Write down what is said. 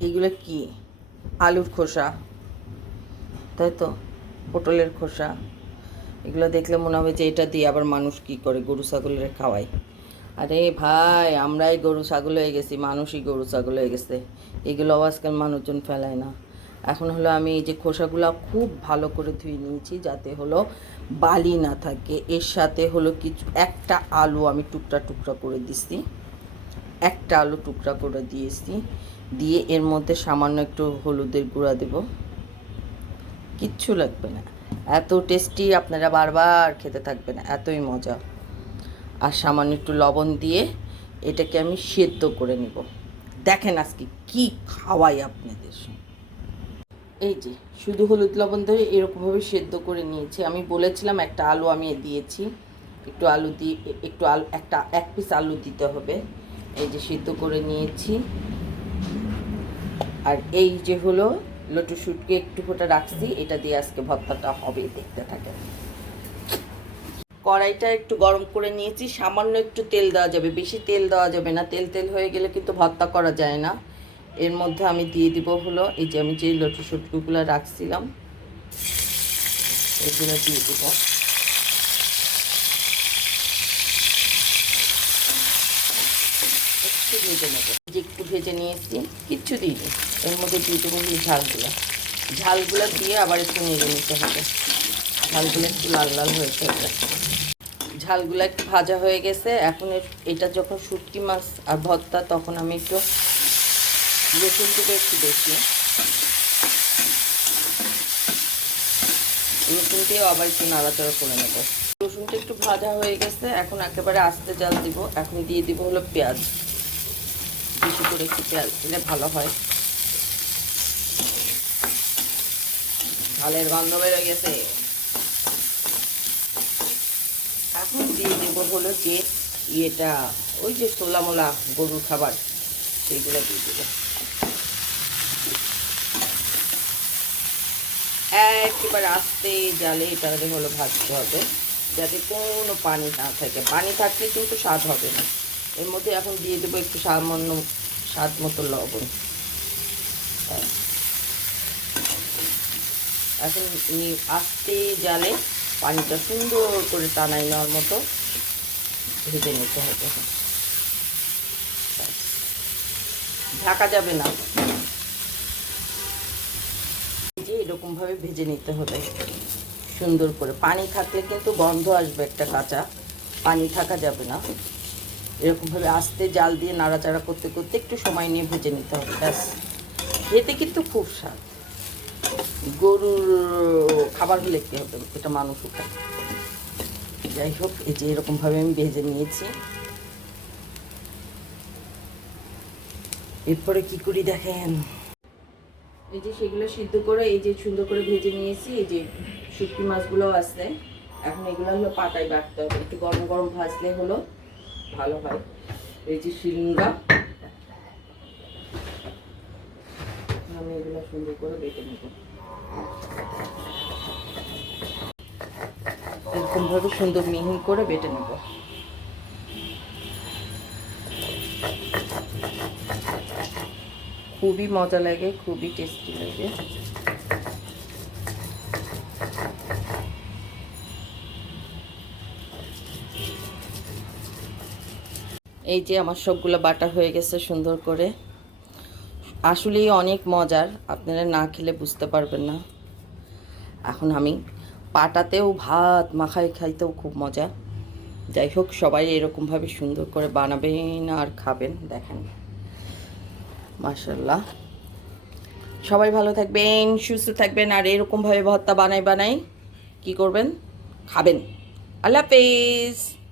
এগুলো কি? আলুর খোসা। তাই তো? পটলের খোসা। এগুলো দেখলে মনে হবে যে এটা দিয়ে আবার মানুষ কি করে গরু ছাগলের খাওয়ায়। আরে ভাই, আমরাই গরু ছাগল হয়ে গেছি, মানুষই গরু ছাগল হয়ে গেছে। এগুলো আজকাল মানুষজন ফেলায় না। এখন হলো আমি এই যে খোসাগুলো খুব ভালো করে ধুয়ে নিয়েছি যাতে হলো বালি না থাকে। এর সাথে হলো কিছু, একটা আলু আমি টুকরা টুকরা করে দিছি। একটা আলু টুকরা করে দিয়েছি। দিয়ে এর মধ্যে সামান্য একটু হলুদের গুঁড়া দেব। কিচ্ছু লাগবে না। এত টেস্টি আপনারা বারবার খেতে থাকবেন, এতই মজা। আর সামান্য একটু লবণ দিয়ে এটাকে আমি সেদ্ধ করে নিব। দেখেন আজকে কি খাওয়াই আপনাদের। এই যে, শুধু হলুদ লবণ ধরে এরকমভাবে সেদ্ধ করে নিয়েছি। আমি বলেছিলাম একটা আলু আমি দিয়েছি। একটু আলু দিয়ে, একটু আলু, একটা, এক পিস আলু দিতে হবে। এই যে সিদ্ধ করে নিয়েছি। আর এই যে হলো লটু শুটকে একটু ফোটা রাখছি, এটা দিয়ে আজকে ভর্তাটা হবে, দেখতে থাকে কড়াইটা একটু গরম করে নিয়েছি, সামান্য একটু তেল দেওয়া যাবে, বেশি তেল দেওয়া যাবে না, তেল তেল হয়ে গেলে কিন্তু ভর্তা করা যায় না। এর মধ্যে আমি দিয়ে দিব হলো, এই যে আমি যে লটু শুটকুগুলো রাখছিলাম, এগুলো দিয়ে দিব একটু ভেজে নেব। যে একটু ভেজে নিয়েছি কিচ্ছু দিইনি। এর মধ্যে দিয়ে দেবো এই ঝালগুলো। ঝালগুলো দিয়ে আবার একটু নেড়ে নিতে হবে। ঝালগুলো একটু লাল লাল হয়েছে ঝালগুলো একটু ভাজা হয়ে গেছে। এখন এটা যখন শুটকি মাছ আর ভর্তা, তখন আমি একটু রসুন দেবো একটু বেশি রসুন দিয়েও আবার একটু নাড়াচাড়া করে নেব। রসুনটা একটু ভাজা হয়ে গেছে। এখন একেবারে আস্তে জাল দিব। এখন দিয়ে দিব হলো পেঁয়াজ। বেশি করে একটু দিলে ভালো হয়। ঝালের গন্ধ বেরোয় গেছে। এখন দিয়ে দেবো হলো যে ইয়েটা, ওই যে সোলা মোলা গরুর খাবার, সেইগুলো দিয়ে দেবো। একেবারে আস্তে জালে এটা হলো ভাজতে হবে, যাতে কোনো পানি না থাকে। পানি থাকলে কিন্তু স্বাদ হবে না। এর মধ্যে এখন দিয়ে দেবো একটু সামান্য স্বাদ মতো লবণ। হ্যাঁ। এখন আস্তে জালে পানিটা সুন্দর করে টানাই নেওয়ার মতো ভেজে নিতে হবে। ঢাকা যাবে না। যে এরকমভাবে ভেজে নিতে হবে। সুন্দর করে। পানি থাকলে কিন্তু গন্ধ আসবে একটা কাঁচা। পানি থাকা যাবে না। এরকমভাবে আস্তে জাল দিয়ে নাড়াচাড়া করতে করতে একটু সময় নিয়ে ভেজে নিতে হবে, ব্যাস। খেতে কিন্তু খুব স্বাদ। গরুর খাবার হলে কি হবে? এটা মানুষও খায় যাই হোক, এই যে এরকমভাবে আমি ভেজে নিয়েছি। এরপরে কি করি দেখেন? এই যে সেগুলো সিদ্ধ করে, এই যে সুন্দর করে ভেজে নিয়েছি, এই যে শুটকি মাছগুলো আছে। এখন এগুলো হলো পাতায় বাটতে হবে। একটু গরম গরম ভাজলে হলো ভালো হয়। এই যে শিলনোড়া, আমি এগুলো সুন্দর করে বেটে নেব। এরকমভাবে সুন্দর মিহি করে বেটে নেব। খুবই মজা লাগে, খুবই টেস্টি লাগে। এই যে আমার সবগুলো বাটা হয়ে গেছে সুন্দর করে। আসলেই অনেক মজার, আপনারা না খেলে বুঝতে পারবেন না। এখন আমি পাটাতেও ভাত মাখায় খাইতেও খুব মজা। যাই হোক, সবাই এরকমভাবে সুন্দর করে বানাবেন আর খাবেন, দেখেন। মাশাল্লাহ সবাই ভালো থাকবেন, সুস্থ থাকবেন, আর এরকমভাবে ভর্তা বানাই বানাই কি করবেন? খাবেন। আল্লাহ হাফেজ।